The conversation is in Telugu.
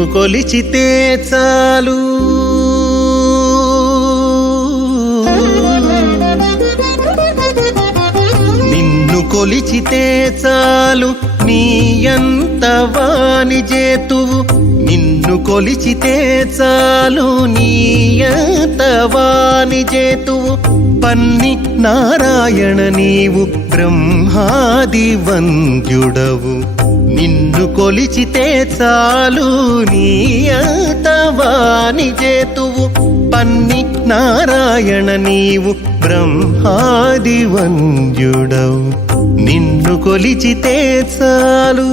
నిన్ను కొలిచితే చాలు నిన్ను కొలిచితే చాలు నీయంత వాని జేతువు నిన్ను కొలిచితే చాలు నీయంత వాని జేతువు పన్ని నారాయణ నీవు బ్రహ్మాది వంద్యుడవు నిన్ను కొలిచితే చాలు నీయంత వాని జేతువు పన్ని నారాయణ నీవు బ్రహ్మాది వంద్యుడవు నిన్ను కొలిచితే చాలు